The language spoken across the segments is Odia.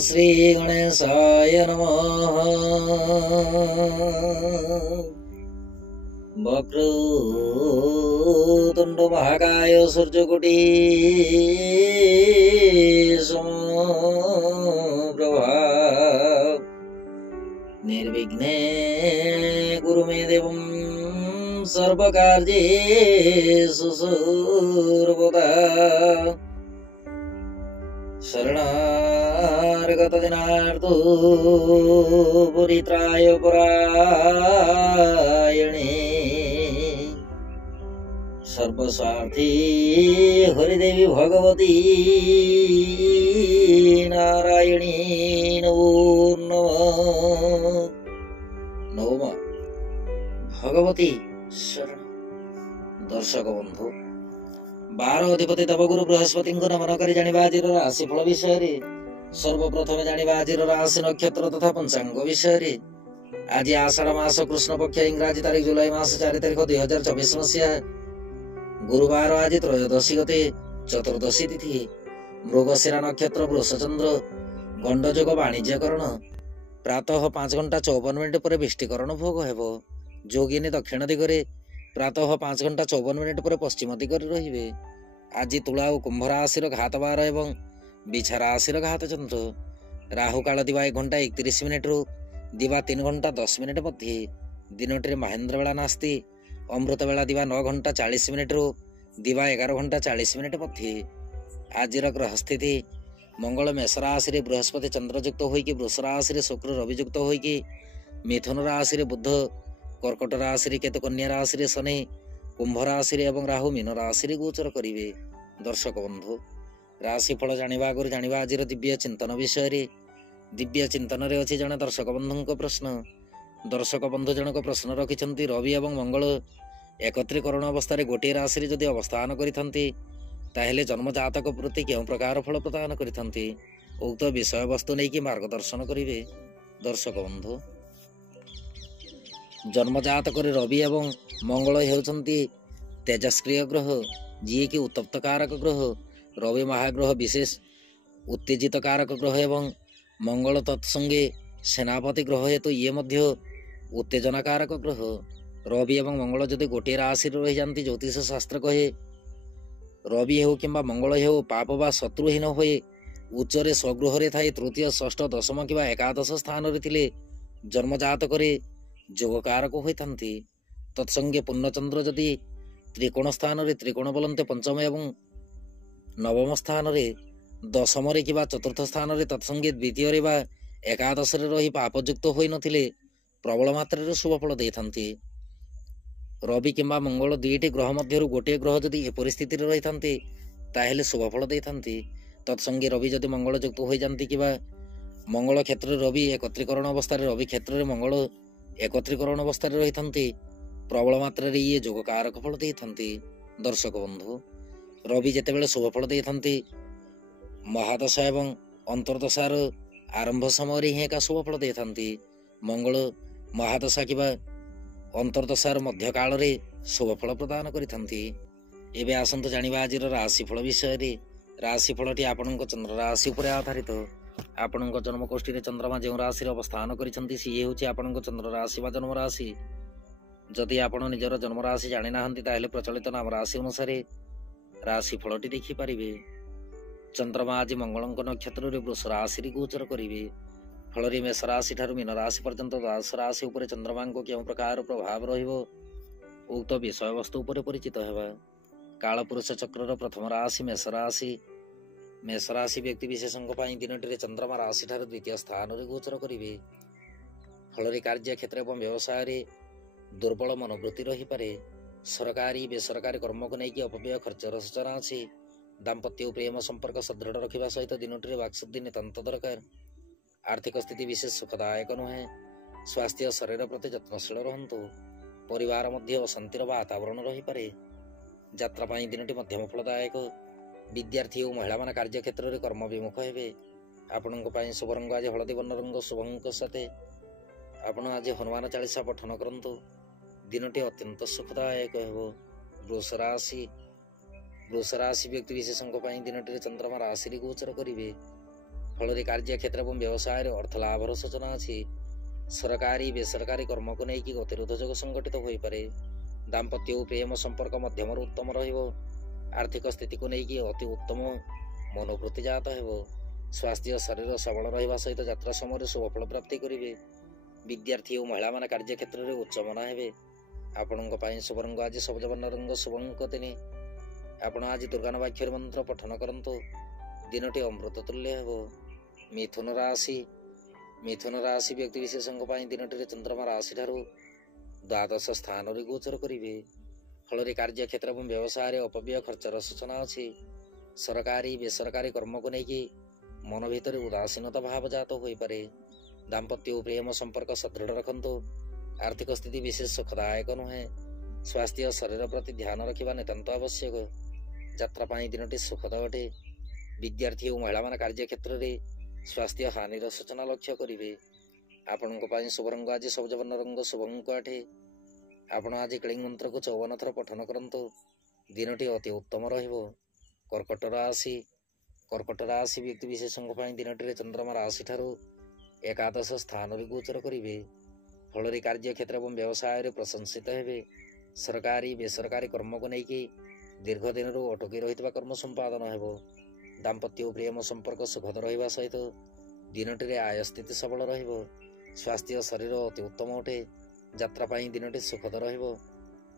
श्री गणेशाय नमः। वक्रतुंड महाकाय सूर्यकोटि समप्रभा निर्विघ्ने कुरु मे देवं सर्वकार्येषु सर्वदा। शरणागत जनार्दो परित्राय परायणे सर्वस्वार्थी हरिदेवी भगवती नारायणी नमो नमः भगवती शरण। दर्शक बंधु, 12 अधिपति देवगुरु बृहस्पति नमन कर जानिबा आज राशिफल विषय। सर्वप्रथमे जानिबा आज राशि नक्षत्र तथा पंचांग विषय। आज आषाढ़ मास कृष्ण पक्ष इंग्राजी तारीख जुलाई मास 4 तारीख 2024 मसीहा गुरुवार। आज त्रयोदशी गते चतुर्दशी तिथि। मृगशिरा नक्षत्र वृषचंद्र गंडयोग वाणिज्यकरण। प्रातः 5:54 पर विष्टिकरण भोग हेब। जोगिनी दक्षिण दिगरे प्रातः 5:54 पर पश्चिम दिगरे रहिबे। आज तुला और कुंभ राशि घात 12 एवं बिछा राशि घात चंद्र। राहु काल दिवा 1:31 रु दिवा 3:10 मध्य। दिनटी महेंद्र बेला नास्ति। अमृत बेला दिवा 9:40 रु दिवा 11:40 मध्य। आज ग्रह स्थिति मंगल मेष राशि बृहस्पति चंद्रयुक्त होइकि वृष राशि शुक्र रवियुक्त होइकि मिथुन राशि बुध कर्कट राशि केतु कन्या राशि शनि कुंभ राशि एवं राहु मीन राशि गोचर करिवे। दर्शक बंधु, राशिफल जानिबा आगुरी जानिबा आज दिव्य चिंतन विषय। दिव्य चिंतन रे अछि जने दर्शक बंधु प्रश्न। दर्शक बंधु जनक प्रश्न रखिछंती रवि एवं मंगल एकत्रीकरण अवस्था गोटे राशि जदि अवस्थान करिथंती ताहेले जन्म जातक प्रति केउ प्रकार फल प्रदान करिथंती उक्त विषय वस्तु नै कि मार्गदर्शन करिवे। दर्शक बंधु, जन्म जातक रवि एवं मंगल हेउछंती तेजस्क्रिय ग्रह, जी कि उत्तप्त कारक ग्रह। रवि महाग्रह विशेष उत्तेजित कारक ग्रह एवं मंगल तत्संगे सेनापति ग्रह हेतु ये मध्य उत्तेजना कारक ग्रह। रवि एवं मंगल जदि गोटे राशि रही जाती ज्योतिष शास्त्र कहे रवि हो कि मंगल हो पाप बा शत्रुहीन हुए उच्चरे स्वगृह थाई तृतीय षष्ठ दशम कि एकादश स्थान रे जन्म जातक जोग कारक होती। तत्संगे पूर्णचंद्र जदि त्रिकोण स्थान रे त्रिकोण बोलते पंचम एवं नवम स्थान रे दशम रे कि चतुर्थ स्थान रे तत्संगे द्वितीय रे एकादश रे रही पापयुक्त होई नथिले प्रबल मात्रा शुभ फल देथांती। रवि किंबा मंगल दुईटी ग्रह मध्य गोटे ग्रह जदि ए परिस्थिति रही थांती ताहेले शुभ फल देथांती। तत्संगे रवि जदि मंगल युक्त हो जाती कि मंगल क्षेत्र रवि एकत्रीकरण अवस्था रवि क्षेत्र में मंगल एकत्रीकरण अवस्था रही थांती प्रबल मात्रा ये जोग कारक फल देथांती। दर्शक बंधु, रवि जेतेबेले शुभ फल देथांती महादशा एवं अंतर्दशार आरंभ समय ही एका शुभ फल देथांती। मंगल महादशा कि अंतर्दशार मध्य काल रे शुभ फल प्रदान करिथांती। एबे आसंतु जानिबा आज राशिफल विषय। राशिफलटी आपणक चंद्र राशि उपर आधारित। आपणक जन्मकोष्ठी रे चंद्रमा जो राशि अवस्थान करिसंती सी हेउची आपणक चंद्र राशि बा जन्म राशि। जदि आपण निजर जन्म राशि जानि नाहंती ताहेले प्रचलित नाम राशि अनुसार राशिफलटी देखि पारिबे। चंद्रमा आज मंगलंक नक्षत्र रे वृष राशि गोचर करिवे। फलरे मेष राशि ठारू मीन राशि पर्यंत द्वादश राशि उपर चंद्रमा को केउ प्रकार प्रभाव रहिबो उक्त विषय वस्तु उपर परिचित हेबा। कालपुरुष चक्र प्रथम राशि मेष राशि। मेष राशि व्यक्ति विशेषों दिनटी चंद्रमा राशि ठारू द्वितीय स्थान रे गोचर करिवे। फलरे कार्य क्षेत्र एवं व्यवसाय रे दुर्बल मनोवृत्ति रही पारे। सरकारी बेसरकारी कर्म को लेकिन अपव्यय खर्चर सूचना अच्छी। दाम्पत्य प्रेम संपर्क सुदृढ़ रखा सहित दिनटी वाक्शुद्धि नितांत दरकार। आर्थिक स्थिति विशेष सुखदायक नुहे। स्वास्थ्य शरीर प्रति यत्नशील रहंतु। परिवार मध्य अशांतिर वातावरण रही पारे। यात्रा दिनटी मध्यम फलदायक। विद्यार्थी और महिला मान कार्य क्षेत्र में कर्म विमुख हेबे। आपणक शुभ रंग आज हलदी वर्ण रंग शुभंक साथे आपण आज हनुमान चालीसा पठन करंतु। दिनटी अत्यंत सुखदायक हेबो। वृष राशि व्यक्ति विशेषों दिनटी चंद्रमा राशि गोचर करिवे। ଫଳରେ କାର୍ଯ୍ୟକ୍ଷେତ୍ର ଏବଂ ବ୍ୟବସାୟରେ ଅର୍ଥ ଲାଭର ସୂଚନା ଅଛି। ସରକାରୀ ବେସରକାରୀ କର୍ମକୁ ନେଇକି ଗତିରୋଧ ଯୋଗ ସଂଗଠିତ ହୋଇପାରେ। ଦାମ୍ପତ୍ୟ ଓ ପ୍ରେମ ସମ୍ପର୍କ ମଧ୍ୟମରୁ ଉତ୍ତମ ରହିବ। ଆର୍ଥିକ ସ୍ଥିତିକୁ ନେଇକି ଅତି ଉତ୍ତମ ମନୋବୃତ୍ତି ଜାତ ହେବ। ସ୍ୱାସ୍ଥ୍ୟ ଶରୀର ସବଳ ରହିବା ସହିତ ଯାତ୍ରା ସମୟରେ ଶୁଭଫଳ ପ୍ରାପ୍ତି କରିବେ। ବିଦ୍ୟାର୍ଥୀ ଓ ମହିଳାମାନେ କାର୍ଯ୍ୟକ୍ଷେତ୍ରରେ ଉଚ୍ଚମନା ହେବେ। ଆପଣଙ୍କ ପାଇଁ ଶୁଭ ରଙ୍ଗ ଆଜି ସବୁଜ ବର୍ଣ୍ଣ ରଙ୍ଗ, ଶୁଭ ଅଙ୍କ 3। ଆପଣ ଆଜି ଦୁର୍ଗାନବାକ୍ଷରୀ ମନ୍ତ୍ର ପଠନ କରନ୍ତୁ। ଦିନଟି ଅମୃତ ତୁଲ୍ୟ ହେବ। ମିଥୁନ ରାଶି ବ୍ୟକ୍ତି ବିଶେଷଙ୍କ ପାଇଁ ଦିନଟିରେ ଚନ୍ଦ୍ରମା ରାଶିଠାରୁ ଦ୍ୱାଦଶ ସ୍ଥାନରେ ଗୋଚର କରିବେ। ଫଳରେ କାର୍ଯ୍ୟକ୍ଷେତ୍ର ଏବଂ ବ୍ୟବସାୟରେ ଅପବ୍ୟୟ ଖର୍ଚ୍ଚର ସୂଚନା ଅଛି। ସରକାରୀ ବେସରକାରୀ କର୍ମକୁ ନେଇକି ମନ ଭିତରେ ଉଦାସୀନତା ଭାବ ଜାତ ହୋଇପାରେ। ଦାମ୍ପତ୍ୟ ଓ ପ୍ରେମ ସମ୍ପର୍କ ସୁଦୃଢ଼ ରଖନ୍ତୁ। ଆର୍ଥିକ ସ୍ଥିତି ବିଶେଷ ସୁଖଦାୟକ ନୁହେଁ। ସ୍ୱାସ୍ଥ୍ୟ ଶରୀର ପ୍ରତି ଧ୍ୟାନ ରଖିବା ନିତାନ୍ତ ଆବଶ୍ୟକ। ଯାତ୍ରା ପାଇଁ ଦିନଟି ସୁଖଦ ଅଟେ। ବିଦ୍ୟାର୍ଥୀ ଓ ମହିଳାମାନେ କାର୍ଯ୍ୟକ୍ଷେତ୍ରରେ ସ୍ୱାସ୍ଥ୍ୟ ହାନିର ସୂଚନା ଲକ୍ଷ୍ୟ କରିବେ। ଆପଣଙ୍କ ପାଇଁ ଶୁଭ ରଙ୍ଗ ଆଜି ସବୁଜ ବର୍ଣ୍ଣ ରଙ୍ଗ, ଶୁଭ ଅଙ୍କ 8। ଆପଣ ଆଜି କ୍ଲିଂ ମନ୍ତ୍ରକୁ 54 ଥର ପଠନ କରନ୍ତୁ। ଦିନଟି ଅତି ଉତ୍ତମ ରହିବ। କର୍କଟ ରାଶି ବ୍ୟକ୍ତି ବିଶେଷଙ୍କ ପାଇଁ ଦିନଟିରେ ଚନ୍ଦ୍ରମା ରାଶିଠାରୁ ଏକାଦଶ ସ୍ଥାନରେ ଗୋଚର କରିବେ। ଫଳରେ କାର୍ଯ୍ୟକ୍ଷେତ୍ର ଏବଂ ବ୍ୟବସାୟରେ ପ୍ରଶଂସିତ ହେବେ। ସରକାରୀ ବେସରକାରୀ କର୍ମକୁ ନେଇକି ଦୀର୍ଘ ଦିନରୁ ଅଟକି ରହିଥିବା କର୍ମ ସମ୍ପାଦନ ହେବ। ଦାମ୍ପତ୍ୟ ଓ ପ୍ରେମ ସମ୍ପର୍କ ସୁଖଦ ରହିବା ସହିତ ଦିନଟିରେ ଆୟ ସ୍ଥିତି ସବଳ ରହିବ। ସ୍ୱାସ୍ଥ୍ୟ ଶରୀର ଅତି ଉତ୍ତମ ଅଟେ। ଯାତ୍ରା ପାଇଁ ଦିନଟି ସୁଖଦ ରହିବ।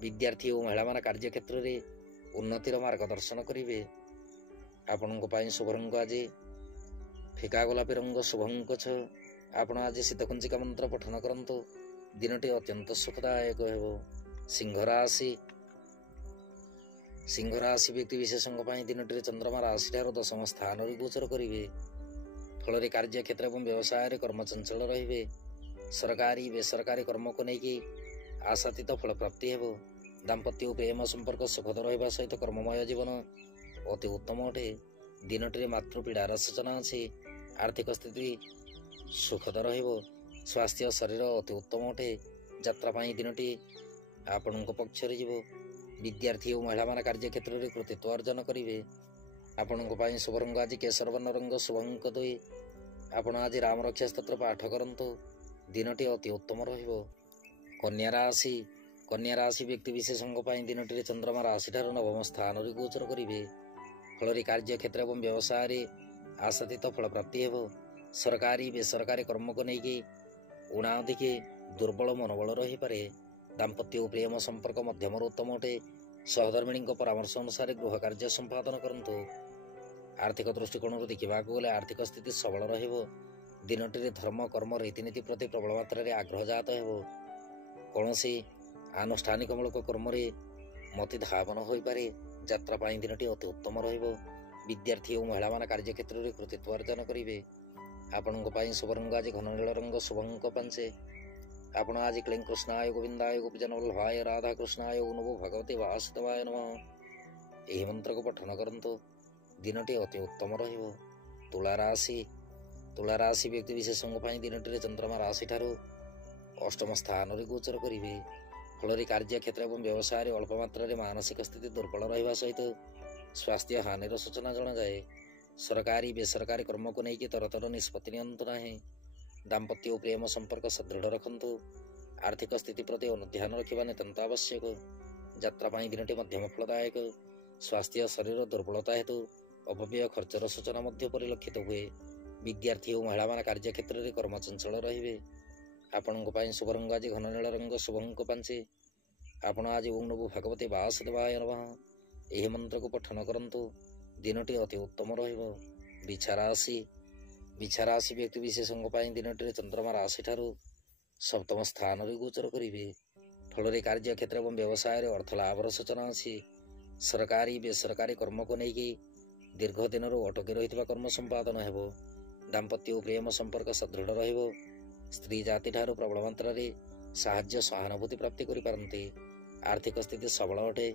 ବିଦ୍ୟାର୍ଥୀ ଓ ମହିଳାମାନେ କାର୍ଯ୍ୟକ୍ଷେତ୍ରରେ ଉନ୍ନତିର ମାର୍ଗଦର୍ଶନ କରିବେ। ଆପଣଙ୍କ ପାଇଁ ଶୁଭ ରଙ୍ଗ ଆଜି ଫିକା ଗୋଲାପୀ ରଙ୍ଗ, ଶୁଭ ଅଙ୍କ 6। ଆପଣ ଆଜି ଶୀତକୁଞ୍ଚିକା ମନ୍ତ୍ର ପଠନ କରନ୍ତୁ। ଦିନଟି ଅତ୍ୟନ୍ତ ସୁଖଦାୟକ ହେବ। ସିଂହ ରାଶି ବ୍ୟକ୍ତି ବିଶେଷଙ୍କ ପାଇଁ ଦିନଟିରେ ଚନ୍ଦ୍ରମା ରାଶିଠାରୁ ଦଶମ ସ୍ଥାନରେ ଗୋଚର କରିବେ। ଫଳରେ କାର୍ଯ୍ୟକ୍ଷେତ୍ର ଏବଂ ବ୍ୟବସାୟରେ କର୍ମଚଞ୍ଚଳ ରହିବେ। ସରକାରୀ ବେସରକାରୀ କର୍ମକୁ ନେଇକି ଆଶାତୀତ ଫଳ ପ୍ରାପ୍ତି ହେବ। ଦାମ୍ପତ୍ୟ ଓ ପ୍ରେମ ସମ୍ପର୍କ ସୁଖଦ ରହିବା ସହିତ କର୍ମମୟ ଜୀବନ ଅତି ଉତ୍ତମ ଅଟେ। ଦିନଟିରେ ମାତୃପୀଡ଼ାର ସୂଚନା ଅଛି। ଆର୍ଥିକ ସ୍ଥିତି ସୁଖଦ ରହିବ। ସ୍ୱାସ୍ଥ୍ୟ ଶରୀର ଅତି ଉତ୍ତମ ଅଟେ। ଯାତ୍ରା ପାଇଁ ଦିନଟି ଆପଣଙ୍କ ପକ୍ଷରେ ଯିବ। ବିଦ୍ୟାର୍ଥୀ ଓ ମହିଳାମାନେ କାର୍ଯ୍ୟକ୍ଷେତ୍ରରେ କୃତିତ୍ୱ ଅର୍ଜନ କରିବେ। ଆପଣଙ୍କ ପାଇଁ ଶୁଭ ରଙ୍ଗ ଆଜି କେଶର ବର୍ଣ୍ଣ ରଙ୍ଗ, ଶୁଭ ଅଙ୍କ 2। ଆପଣ ଆଜି ରାମ ରକ୍ଷା ସ୍ତୋତ୍ର ପାଠ କରନ୍ତୁ। ଦିନଟି ଅତି ଉତ୍ତମ ରହିବ। କନ୍ୟା ରାଶି ବ୍ୟକ୍ତି ବିଶେଷଙ୍କ ପାଇଁ ଦିନଟିରେ ଚନ୍ଦ୍ରମା ରାଶିଠାରୁ ନବମ ସ୍ଥାନରେ ଗୋଚର କରିବେ। ଫଳରେ କାର୍ଯ୍ୟକ୍ଷେତ୍ର ଏବଂ ବ୍ୟବସାୟରେ ଆଶାତୀତ ଫଳ ପ୍ରାପ୍ତି ହେବ। ସରକାରୀ ବେସରକାରୀ କର୍ମକୁ ନେଇକି ଉଣା ଅଧିକେ ଦୁର୍ବଳ ମନୋବଳ ରହିପାରେ। ଦାମ୍ପତ୍ୟ ଓ ପ୍ରେମ ସମ୍ପର୍କ ମଧ୍ୟମରୁ ଉତ୍ତମ ଅଟେ। ସହଧର୍ମିଣୀଙ୍କ ପରାମର୍ଶ ଅନୁସାରେ ଗୃହ କାର୍ଯ୍ୟ ସମ୍ପାଦନ କରନ୍ତୁ। ଆର୍ଥିକ ଦୃଷ୍ଟିକୋଣରୁ ଦେଖିବାକୁ ଗଲେ ଆର୍ଥିକ ସ୍ଥିତି ସବଳ ରହିବ। ଦିନଟିରେ ଧର୍ମ କର୍ମ ରୀତିନୀତି ପ୍ରତି ପ୍ରବଳ ମାତ୍ରାରେ ଆଗ୍ରହ ଜାତ ହେବ। କୌଣସି ଆନୁଷ୍ଠାନିକମୂଳକ କର୍ମରେ ମତି ଧାବନ ହୋଇପାରେ। ଯାତ୍ରା ପାଇଁ ଦିନଟି ଅତି ଉତ୍ତମ ରହିବ। ବିଦ୍ୟାର୍ଥୀ ଓ ମହିଳାମାନେ କାର୍ଯ୍ୟକ୍ଷେତ୍ରରେ କୃତିତ୍ୱ ଅର୍ଜନ କରିବେ। ଆପଣଙ୍କ ପାଇଁ ଶୁଭ ରଙ୍ଗ ଆଜି ଘନ ନୀଳ ରଙ୍ଗ, ଶୁଭ ଅଙ୍କ 5। ଆପଣ ଆଜି କ୍ଲିଂ କୃଷ୍ଣାୟ ଗୋବିନ୍ଦାୟ ଗୋପୀଜନ ବଲ୍ଲଭାୟ ରାଧାକୃଷ୍ଣାୟ ନମୋ ଭଗବତେ ବାସୁଦେବାୟ ନମଃ ଏହି ମନ୍ତ୍ରକୁ ପଠନ କରନ୍ତୁ। ଦିନଟି ଅତି ଉତ୍ତମ ରହିବ। ତୁଳା ରାଶି ବ୍ୟକ୍ତି ବିଶେଷଙ୍କ ପାଇଁ ଦିନଟିରେ ଚନ୍ଦ୍ରମା ରାଶିଠାରୁ ଅଷ୍ଟମ ସ୍ଥାନରେ ଗୋଚର କରିବେ। ଫଳରେ କାର୍ଯ୍ୟକ୍ଷେତ୍ର ଏବଂ ବ୍ୟବସାୟରେ ଅଳ୍ପ ମାତ୍ରାରେ ମାନସିକ ସ୍ଥିତି ଦୁର୍ବଳ ରହିବା ସହିତ ସ୍ୱାସ୍ଥ୍ୟ ହାନିର ସୂଚନା ଜଣାଯାଏ। ସରକାରୀ ବେସରକାରୀ କର୍ମକୁ ନେଇକି ତରତର ନିଷ୍ପତ୍ତି ନିଅନ୍ତୁ ନାହିଁ। ଦାମ୍ପତ୍ୟ ଓ ପ୍ରେମ ସମ୍ପର୍କ ସୁଦୃଢ଼ ରଖନ୍ତୁ। ଆର୍ଥିକ ସ୍ଥିତି ପ୍ରତି ଅନୁଧ୍ୟାନ ରଖିବା ନିତାନ୍ତ ଆବଶ୍ୟକ। ଯାତ୍ରା ପାଇଁ ଦିନଟି ମଧ୍ୟମ ଫଳଦାୟକ। ସ୍ୱାସ୍ଥ୍ୟ ଶରୀର ଦୁର୍ବଳତା ହେତୁ ଅପବ୍ୟୟ ଖର୍ଚ୍ଚର ସୂଚନା ମଧ୍ୟ ପରିଲକ୍ଷିତ ହୁଏ। ବିଦ୍ୟାର୍ଥୀ ଓ ମହିଳାମାନେ କାର୍ଯ୍ୟକ୍ଷେତ୍ରରେ କର୍ମଚଞ୍ଚଳ ରହିବେ। ଆପଣଙ୍କ ପାଇଁ ଶୁଭ ରଙ୍ଗ ଆଜି ଘନ ନୀଳ ରଙ୍ଗ, ଶୁଭ ଅଙ୍କ 5। ଆପଣ ଆଜି ଓଁ ନମୋ ଭଗବତେ ବାସୁଦେବାୟ ନମଃ ଏହି ମନ୍ତ୍ରକୁ ପଠନ କରନ୍ତୁ। ଦିନଟି ଅତି ଉତ୍ତମ ରହିବ। ବିଛା ରାଶି ବ୍ୟକ୍ତି ବିଶେଷଙ୍କ ପାଇଁ ଦିନଟିରେ ଚନ୍ଦ୍ରମା ରାଶିଠାରୁ ସପ୍ତମ ସ୍ଥାନରେ ଗୋଚର କରିବେ। ଫଳରେ କାର୍ଯ୍ୟକ୍ଷେତ୍ର ଏବଂ ବ୍ୟବସାୟରେ ଅର୍ଥ ଲାଭର ସୂଚନା ଅଛି। ସରକାରୀ ବେସରକାରୀ କର୍ମକୁ ନେଇକି ଦୀର୍ଘ ଦିନରୁ ଅଟକି ରହିଥିବା କର୍ମ ସମ୍ପାଦନ ହେବ। ଦାମ୍ପତ୍ୟ ଓ ପ୍ରେମ ସମ୍ପର୍କ ସୁଦୃଢ଼ ରହିବ। ସ୍ତ୍ରୀ ଜାତିଠାରୁ ପ୍ରବଳ ମାତ୍ରାରେ ସାହାଯ୍ୟ ସହାନୁଭୂତି ପ୍ରାପ୍ତି କରିପାରନ୍ତି। ଆର୍ଥିକ ସ୍ଥିତି ସବଳ ଅଟେ।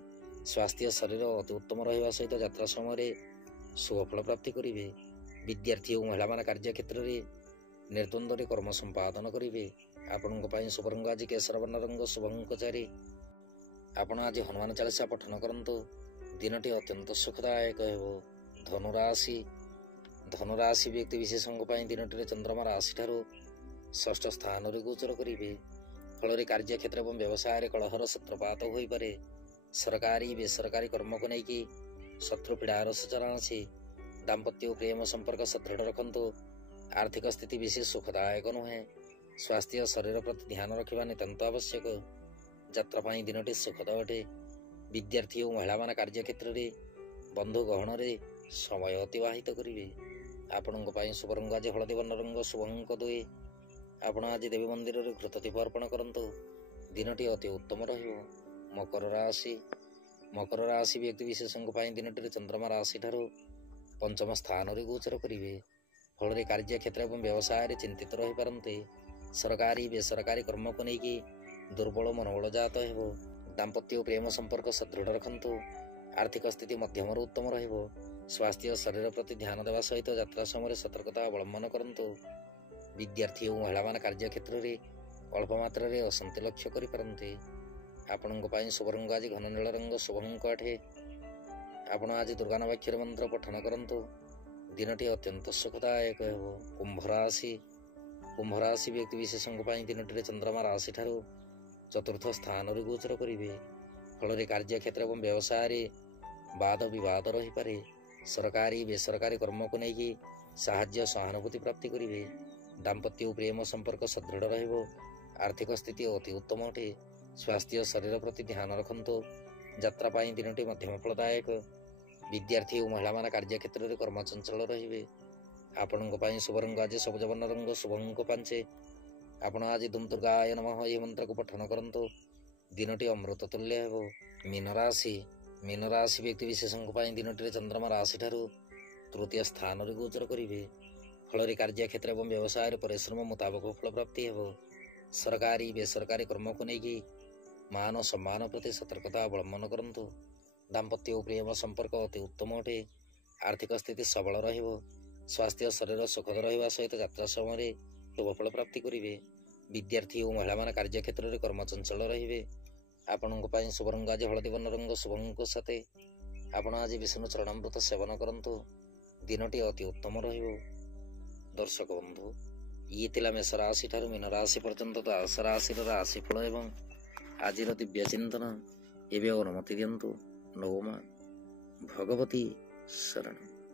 ସ୍ୱାସ୍ଥ୍ୟ ଶରୀର ଅତି ଉତ୍ତମ ରହିବା ସହିତ ଯାତ୍ରା ସମୟରେ ଶୁଭଫଳ ପ୍ରାପ୍ତି କରିବେ। ବିଦ୍ୟାର୍ଥୀ ଓ ମହିଳାମାନେ କାର୍ଯ୍ୟକ୍ଷେତ୍ରରେ ନିର୍ଦ୍ୱନ୍ଦ୍ୱରେ କର୍ମ ସମ୍ପାଦନ କରିବେ। ଆପଣଙ୍କ ପାଇଁ ଶୁଭ ରଙ୍ଗ ଆଜି କେଶର ବର୍ଣ୍ଣ ରଙ୍ଗ, ଶୁଭ ଅଙ୍କ 4। ଆପଣ ଆଜି ହନୁମାନ ଚାଳିଶା ପଠନ କରନ୍ତୁ। ଦିନଟି ଅତ୍ୟନ୍ତ ସୁଖଦାୟକ ହେବ। ଧନୁରାଶି ବ୍ୟକ୍ତି ବିଶେଷଙ୍କ ପାଇଁ ଦିନଟିରେ ଚନ୍ଦ୍ରମା ରାଶିଠାରୁ ଷଷ୍ଠ ସ୍ଥାନରେ ଗୋଚର କରିବେ। ଫଳରେ କାର୍ଯ୍ୟକ୍ଷେତ୍ର ଏବଂ ବ୍ୟବସାୟରେ କଳହର ସୂତ୍ରପାତ ହୋଇପାରେ। ସରକାରୀ ବେସରକାରୀ କର୍ମକୁ ନେଇକି ଶତ୍ରୁ ପୀଡ଼ାର ସୂଚନା ଅଛି। ଦାମ୍ପତ୍ୟ ଓ ପ୍ରେମ ସମ୍ପର୍କ ସୁଦୃଢ଼ ରଖନ୍ତୁ। ଆର୍ଥିକ ସ୍ଥିତି ବିଶେଷ ସୁଖଦାୟକ ନୁହେଁ। ସ୍ୱାସ୍ଥ୍ୟ ଶରୀର ପ୍ରତି ଧ୍ୟାନ ରଖିବା ନିତାନ୍ତ ଆବଶ୍ୟକ। ଯାତ୍ରା ପାଇଁ ଦିନଟି ସୁଖଦ ଅଟେ। ବିଦ୍ୟାର୍ଥୀ ଓ ମହିଳାମାନେ କାର୍ଯ୍ୟକ୍ଷେତ୍ରରେ ବନ୍ଧୁ ଗହଣରେ ସମୟ ଅତିବାହିତ କରିବେ। ଆପଣଙ୍କ ପାଇଁ ଶୁଭ ରଙ୍ଗ ଆଜି ହଳଦୀ ବର୍ଣ୍ଣ ରଙ୍ଗ, ଶୁଭ ଅଙ୍କ 2। ଆପଣ ଆଜି ଦେବୀ ମନ୍ଦିରରେ ଘୃତଦୀପ ଅର୍ପଣ କରନ୍ତୁ। ଦିନଟି ଅତି ଉତ୍ତମ ରହିବ। ମକର ରାଶି ବ୍ୟକ୍ତି ବିଶେଷଙ୍କ ପାଇଁ ଦିନଟିରେ ଚନ୍ଦ୍ରମା ରାଶିଠାରୁ ପଞ୍ଚମ ସ୍ଥାନରେ ଗୋଚର କରିବେ। ଫଳରେ କାର୍ଯ୍ୟକ୍ଷେତ୍ର ଏବଂ ବ୍ୟବସାୟରେ ଚିନ୍ତିତ ରହିପାରନ୍ତି। ସରକାରୀ ବେସରକାରୀ କର୍ମକୁ ନେଇକି ଦୁର୍ବଳ ମନୋବଳ ଜାତ ହେବ। ଦାମ୍ପତ୍ୟ ଓ ପ୍ରେମ ସମ୍ପର୍କ ସୁଦୃଢ଼ ରଖନ୍ତୁ। ଆର୍ଥିକ ସ୍ଥିତି ମଧ୍ୟମରୁ ଉତ୍ତମ ରହିବ। ସ୍ୱାସ୍ଥ୍ୟ ଶରୀର ପ୍ରତି ଧ୍ୟାନ ଦେବା ସହିତ ଯାତ୍ରା ସମୟରେ ସତର୍କତା ଅବଲମ୍ବନ କରନ୍ତୁ। ବିଦ୍ୟାର୍ଥୀ ଓ ମହିଳାମାନେ କାର୍ଯ୍ୟକ୍ଷେତ୍ରରେ ଅଳ୍ପ ମାତ୍ରାରେ ଅଶାନ୍ତି ଲକ୍ଷ୍ୟ କରିପାରନ୍ତି। ଆପଣଙ୍କ ପାଇଁ ଶୁଭ ରଙ୍ଗ ଆଜି ଘନ ନୀଳ ରଙ୍ଗ, ଶୁଭ ଅଙ୍କ 8। ଆପଣ ଆଜି ଦୁର୍ଗାନାବାକ୍ଷରୀ ମନ୍ତ୍ର ପଠନ କରନ୍ତୁ। ଦିନଟି ଅତ୍ୟନ୍ତ ସୁଖଦାୟକ ହେବ। କୁମ୍ଭ ରାଶି ବ୍ୟକ୍ତି ବିଶେଷଙ୍କ ପାଇଁ ଦିନଟିରେ ଚନ୍ଦ୍ରମା ରାଶିଠାରୁ ଚତୁର୍ଥ ସ୍ଥାନରେ ଗୋଚର କରିବେ। ଫଳରେ କାର୍ଯ୍ୟକ୍ଷେତ୍ର ଏବଂ ବ୍ୟବସାୟରେ ବାଦ ବିବାଦ ରହିପାରେ। ସରକାରୀ ବେସରକାରୀ କର୍ମକୁ ନେଇକି ସାହାଯ୍ୟ ସହାନୁଭୂତି ପ୍ରାପ୍ତି କରିବେ। ଦାମ୍ପତ୍ୟ ଓ ପ୍ରେମ ସମ୍ପର୍କ ସୁଦୃଢ଼ ରହିବ। ଆର୍ଥିକ ସ୍ଥିତି ଅତି ଉତ୍ତମ ଅଟେ। ସ୍ୱାସ୍ଥ୍ୟ ଶରୀର ପ୍ରତି ଧ୍ୟାନ ରଖନ୍ତୁ। ଯାତ୍ରା ପାଇଁ ଦିନଟି ମଧ୍ୟମ ଫଳଦାୟକ। ବିଦ୍ୟାର୍ଥୀ ଓ ମହିଳାମାନେ କାର୍ଯ୍ୟକ୍ଷେତ୍ରରେ କର୍ମଚଞ୍ଚଳ ରହିବେ। ଆପଣଙ୍କ ପାଇଁ ଶୁଭ ରଙ୍ଗ ଆଜି ସବୁଜ ବର୍ଣ୍ଣ ରଙ୍ଗ, ଶୁଭ ଅଙ୍କ 5। ଆପଣ ଆଜି ଧୂମ୍ ଦୁର୍ଗାୟ ନମଃ ଏହି ମନ୍ତ୍ରକୁ ପଠନ କରନ୍ତୁ। ଦିନଟି ଅମୃତ ତୁଲ୍ୟ ହେବ। ମୀନ ରାଶି ବ୍ୟକ୍ତି ବିଶେଷଙ୍କ ପାଇଁ ଦିନଟିରେ ଚନ୍ଦ୍ରମା ରାଶିଠାରୁ ତୃତୀୟ ସ୍ଥାନରେ ଗୋଚର କରିବେ। ଫଳରେ କାର୍ଯ୍ୟକ୍ଷେତ୍ର ଏବଂ ବ୍ୟବସାୟରେ ପରିଶ୍ରମ ମୁତାବକ ଫଳ ପ୍ରାପ୍ତି ହେବ। ସରକାରୀ ବେସରକାରୀ କର୍ମକୁ ନେଇକି ମାନ ସମ୍ମାନ ପ୍ରତି ସତର୍କତା ଅବଲମ୍ବନ କରନ୍ତୁ। ଦାମ୍ପତ୍ୟ ଓ ପ୍ରେମ ସମ୍ପର୍କ ଅତି ଉତ୍ତମ ଅଟେ। ଆର୍ଥିକ ସ୍ଥିତି ସବଳ ରହିବ। ସ୍ୱାସ୍ଥ୍ୟ ଶରୀର ସୁଖଦ ରହିବା ସହିତ ଯାତ୍ରା ସମୟରେ ଶୁଭଫଳ ପ୍ରାପ୍ତି କରିବେ। ବିଦ୍ୟାର୍ଥୀ ଓ ମହିଳାମାନେ କାର୍ଯ୍ୟକ୍ଷେତ୍ରରେ କର୍ମଚଞ୍ଚଳ ରହିବେ। ଆପଣଙ୍କ ପାଇଁ ଶୁଭ ରଙ୍ଗ ଆଜି ହଳଦୀ ବର୍ଣ୍ଣ ରଙ୍ଗ, ଶୁଭ ଅଙ୍କ 7। ଆପଣ ଆଜି ବିଷ୍ଣୁ ଚରଣାମୃତ ସେବନ କରନ୍ତୁ। ଦିନଟି ଅତି ଉତ୍ତମ ରହିବ। ଦର୍ଶକ ବନ୍ଧୁ, ଇଏ ଥିଲା ମେଷ ରାଶି ଠାରୁ ମୀନ ରାଶି ପର୍ଯ୍ୟନ୍ତ 10 ରାଶିର ରାଶିଫଳ ଏବଂ ଆଜିର ଦିବ୍ୟ ଚିନ୍ତନ। ଏବେ ଅନୁମତି ଦିଅନ୍ତୁ। ନୌମା ଭଗବତୀ ଶରଣ।